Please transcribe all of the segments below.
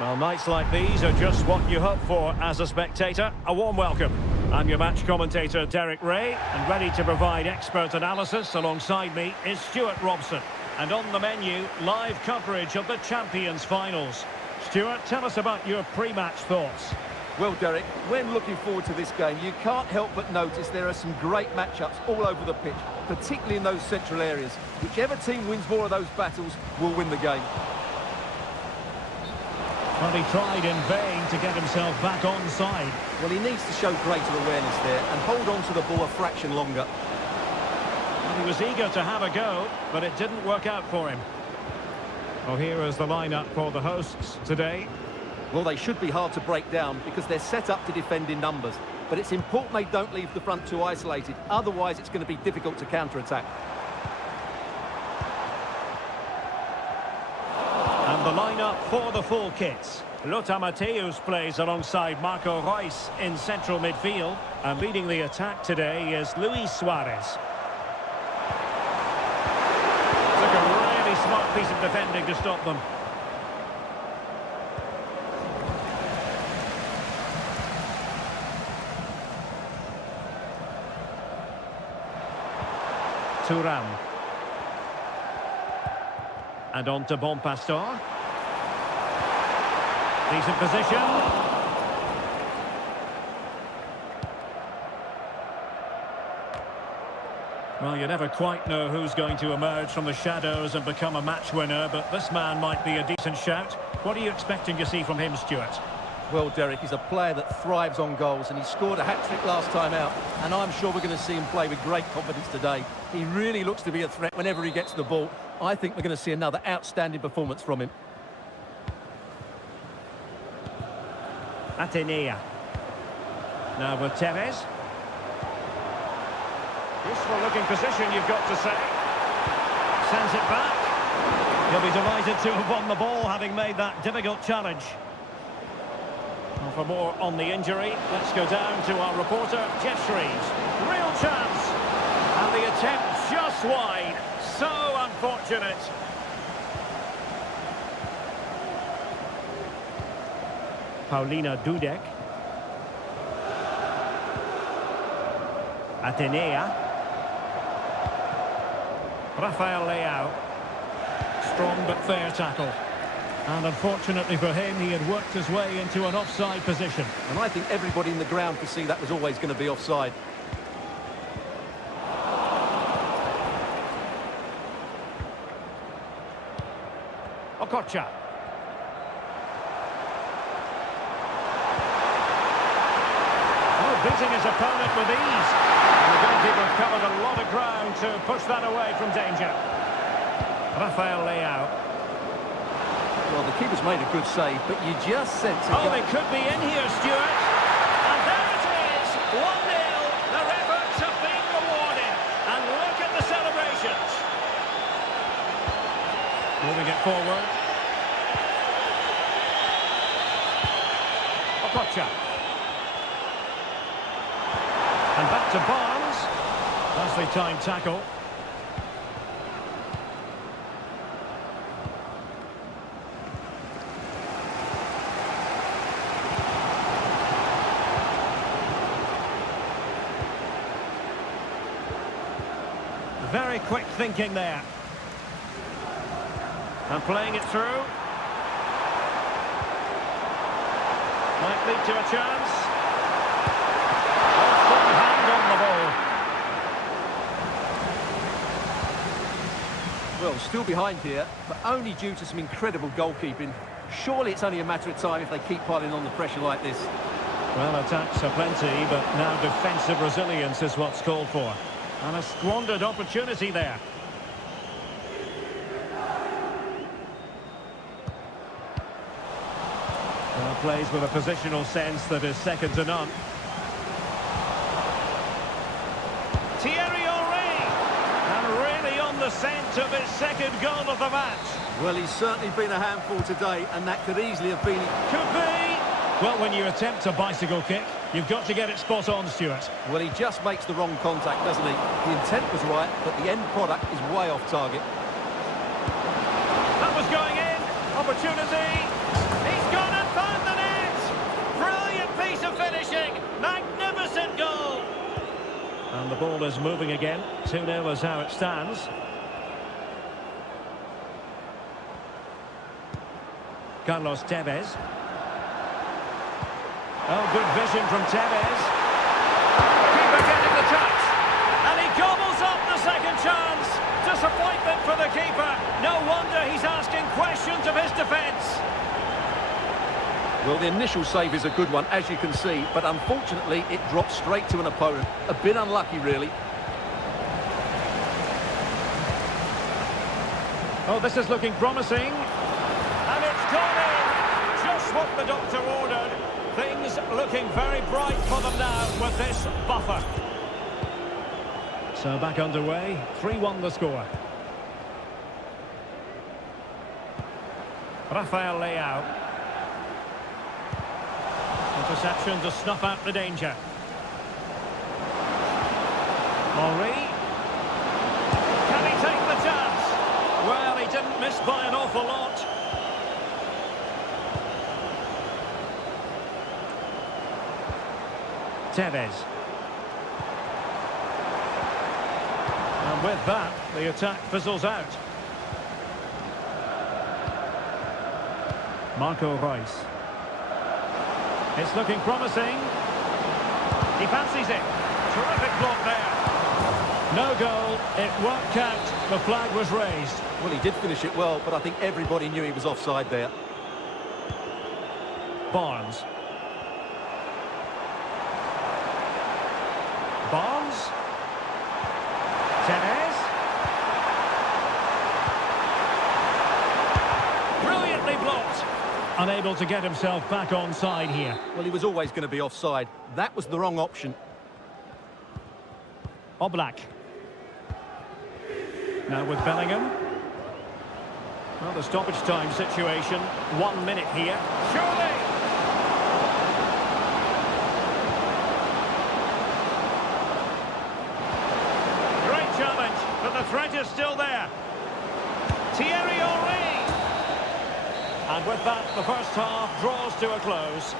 Well, nights like these are just what you hope for as a spectator. A warm welcome. I'm your match commentator, Derek Ray, and ready to provide expert analysis alongside me is Stuart Robson. And on the menu, live coverage of the Champions Finals. Stuart, tell us about your pre-match thoughts. Well, Derek, when looking forward to this game, you can't help but notice there are some great matchups all over the pitch, particularly in those central areas. Whichever team wins more of those battles will win the game. Well, he tried in vain to get himself back onside. Well, he needs to show greater awareness there and hold on to the ball a fraction longer. And he was eager to have a go, but it didn't work out for him. Well, here is the lineup for the hosts today. Well, they should be hard to break down because they're set up to defend in numbers. But it's important they don't leave the front too isolated. Otherwise, it's going to be difficult to counter-attack. And the lineup for the full kits. Lothar Matthäus plays alongside Marco Reus in central midfield. And leading the attack today is Luis Suarez. Took a really smart piece of defending to stop them. Thuram. And on to Bonpastor. Decent position. Well, you never quite know who's going to emerge from the shadows and become a match winner, but this man might be a decent shout. What are you expecting to see from him, Stuart? Well, Derek, he's a player that thrives on goals, and he scored a hat-trick last time out, and I'm sure we're going to see him play with great confidence today. He really looks to be a threat whenever he gets the ball. I think we're going to see another outstanding performance from him. Atenea. Now with Tevez. Useful looking position, you've got to say. Sends it back. He'll be delighted to have won the ball, having made that difficult challenge. Well, for more on the injury, let's go down to our reporter, Jeff Shreves. Real chance. And the attempt just wide. So unfortunate. Paulina Dudek. Atenea. Rafael Leao. Strong but fair tackle. And unfortunately for him, he had worked his way into an offside position. And I think everybody in the ground could see that was always going to be offside. Okocha. Oh, beating his opponent with ease. And the goalkeeper covered a lot of ground to push that away from danger. Rafael Leao. Well, the keeper's made a good save, but you just sense it. Oh, it could be in here, Stuart. And there it is, 1-0. Their efforts have been rewarded. And look at the celebrations. Moving it forward. Okocha. And back to Barnes. Nicely timed tackle. Very quick thinking there. And playing it through. Might lead to a chance. Full hand on the ball. Well, still behind here, but only due to some incredible goalkeeping. Surely it's only a matter of time if they keep piling on the pressure like this. Well, attacks are plenty, but now defensive resilience is what's called for. And a squandered opportunity there. Well, plays with a positional sense that is second to none. Thierry Henry! And really on the scent of his second goal of the match. Well, he's certainly been a handful today, and that could easily have been... Could be! Well, when you attempt a bicycle kick, you've got to get it spot on, Stuart. Well, he just makes the wrong contact, doesn't he? The intent was right, but the end product is way off target. That was going in. Opportunity. He's gone And the ball is moving again. 2-0 is how it stands. Carlos Tevez. Oh, good vision from Tevez. Keeper getting the touch. And he gobbles up the second chance. Disappointment for the keeper. No wonder he's asking questions of his defence. Well, the initial save is a good one, as you can see, but unfortunately it dropped straight to an opponent. A bit unlucky, really. Oh, this is looking promising. And it's gone in. Just what the doctor ordered. Things looking very bright for them now with this buffer. So back underway. 3-1 the score. Rafael Leao. Interception to snuff out the danger. Henry. Can he take the chance? Well, he didn't miss by an awful lot. Tevez. And with that, the attack fizzles out. Marco Reus. It's looking promising. He fancies it. Terrific block there. No goal. It won't count. The flag was raised. Well, he did finish it well, but I think everybody knew he was offside there. Barnes. Barnes. Tevez. Brilliantly blocked. Unable to get himself back onside here. Well, he was always going to be offside. That was the wrong option. Oblak. Now with Bellingham. Well, the stoppage time situation. 1 minute here. Surely! Great challenge, but the threat is still there. Thierry Henry! And with that, the first half draws to a close.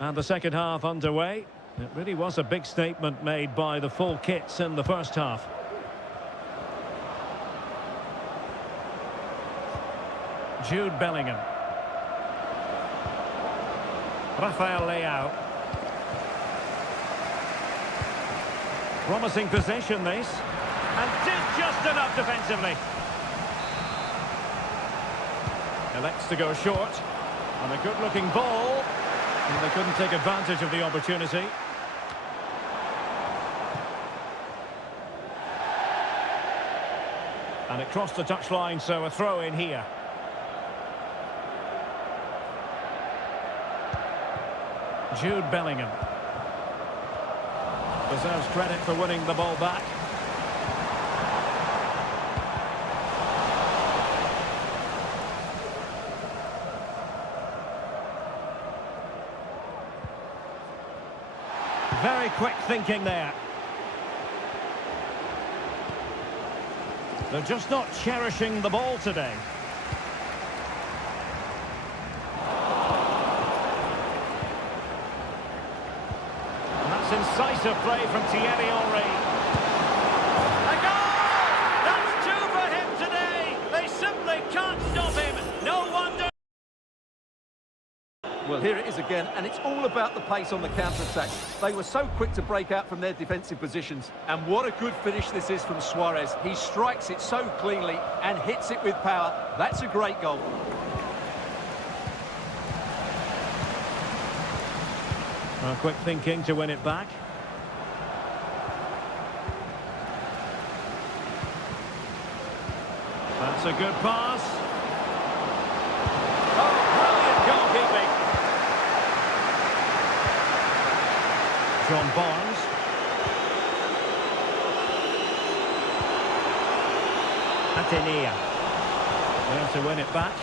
And the second half underway. It really was a big statement made by the full kits in the first half. Jude Bellingham. Rafael Leao. Promising possession, this. And did just enough defensively. Elects to go short. And a good-looking ball. And they couldn't take advantage of the opportunity. And it crossed the touchline, so a throw in here. Jude Bellingham. Deserves credit for winning the ball back. Very quick thinking there. They're just not cherishing the ball today. And that's incisive play from Thierry Henry. A goal! That's two for him today. They simply can't stop him. No wonder. Well, here it is again, and it's all about the pace on the counter-attack. They were so quick to break out from their defensive positions. And what a good finish this is from Suarez. He strikes it so cleanly and hits it with power. That's a great goal. Well, quick thinking to win it back. That's a good pass. Oh, brilliant goalkeeping. John Barnes. Atenea. There to win it back.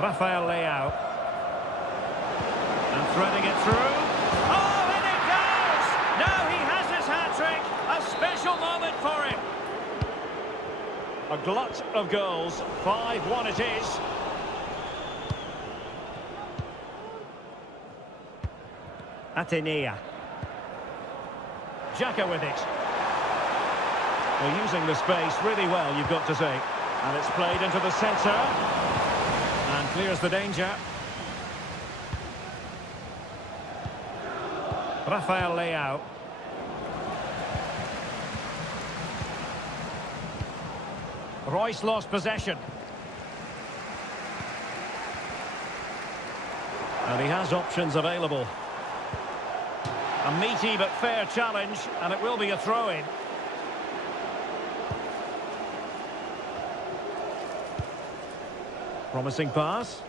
Rafael Leao. And threading it through. Oh, in it goes! Now he has his hat-trick. A special moment for him. A glut of goals. 5-1 it is. Atenea. Xhaka with it. They're using the space really well, you've got to say. And it's played into the centre. And clears the danger. Rafael Leao. Royce lost possession. And he has options available. A meaty but fair challenge, and it will be a throw-in. Promising pass.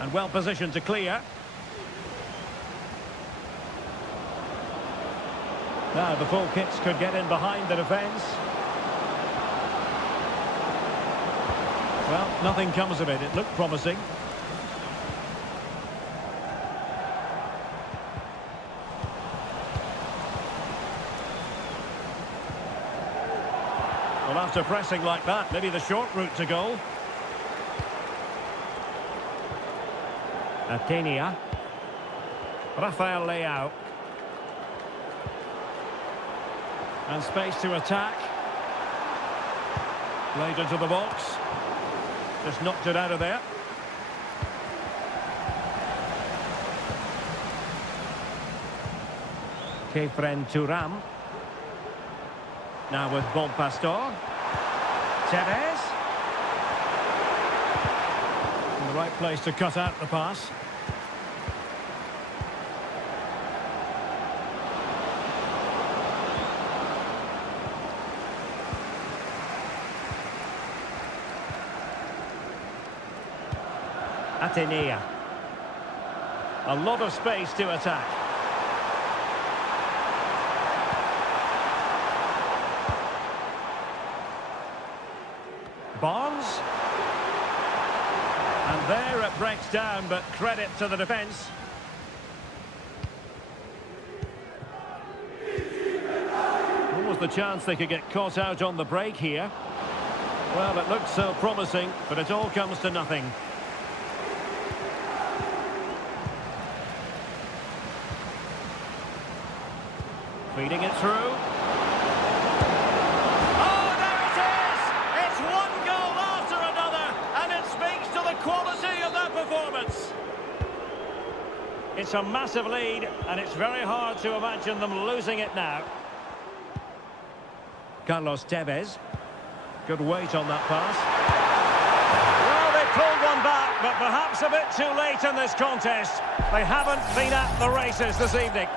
And well positioned to clear. Now the full kits could get in behind the defence. Well, nothing comes of it. It looked promising. Well, after pressing like that, maybe the short route to goal. Atenea. Rafael Leao. And space to attack. Played into the box. Just knocked it out of there. Kefren Turam. Now with Bon Pastor. Tevez. In the right place to cut out the pass. Atenea. A lot of space to attack. Barnes. And there it breaks down, but credit to the defence. What was the chance they could get caught out on the break here? Well, it looked so promising, but it all comes to nothing. Feeding it through. Oh, there it is! It's one goal after another, and it speaks to the quality of that performance. It's a massive lead, and it's very hard to imagine them losing it now. Carlos Tevez. Good weight on that pass. Well, they pulled one back, but perhaps a bit too late in this contest. They haven't been at the races this evening.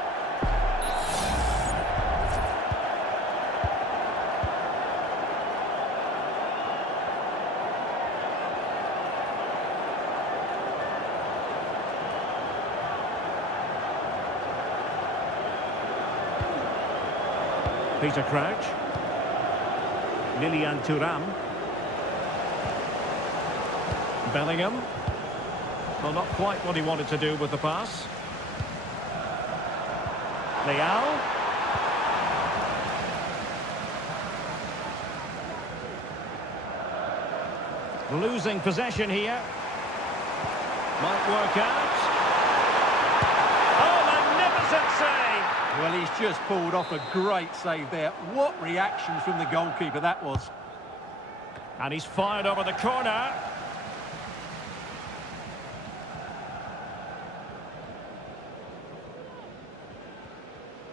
Peter Crouch. Lilian Thuram. Bellingham. Well, not quite what he wanted to do with the pass. Leao. Losing possession here. Might work out. Oh, magnificent save! Well, he's just pulled off a great save there. What reaction from the goalkeeper that was. And he's fired over the corner.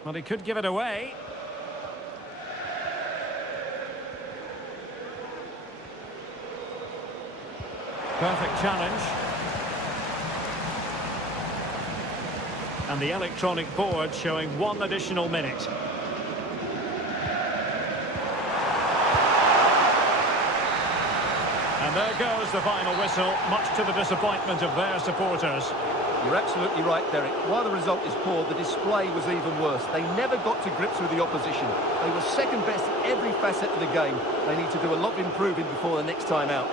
Well, he could give it away. Perfect challenge. And the electronic board showing 1 additional minute. And there goes the final whistle, much to the disappointment of their supporters. You're absolutely right, Derek. While the result is poor, the display was even worse. They never got to grips with the opposition. They were second best at every facet of the game. They need to do a lot of improving before the next time out.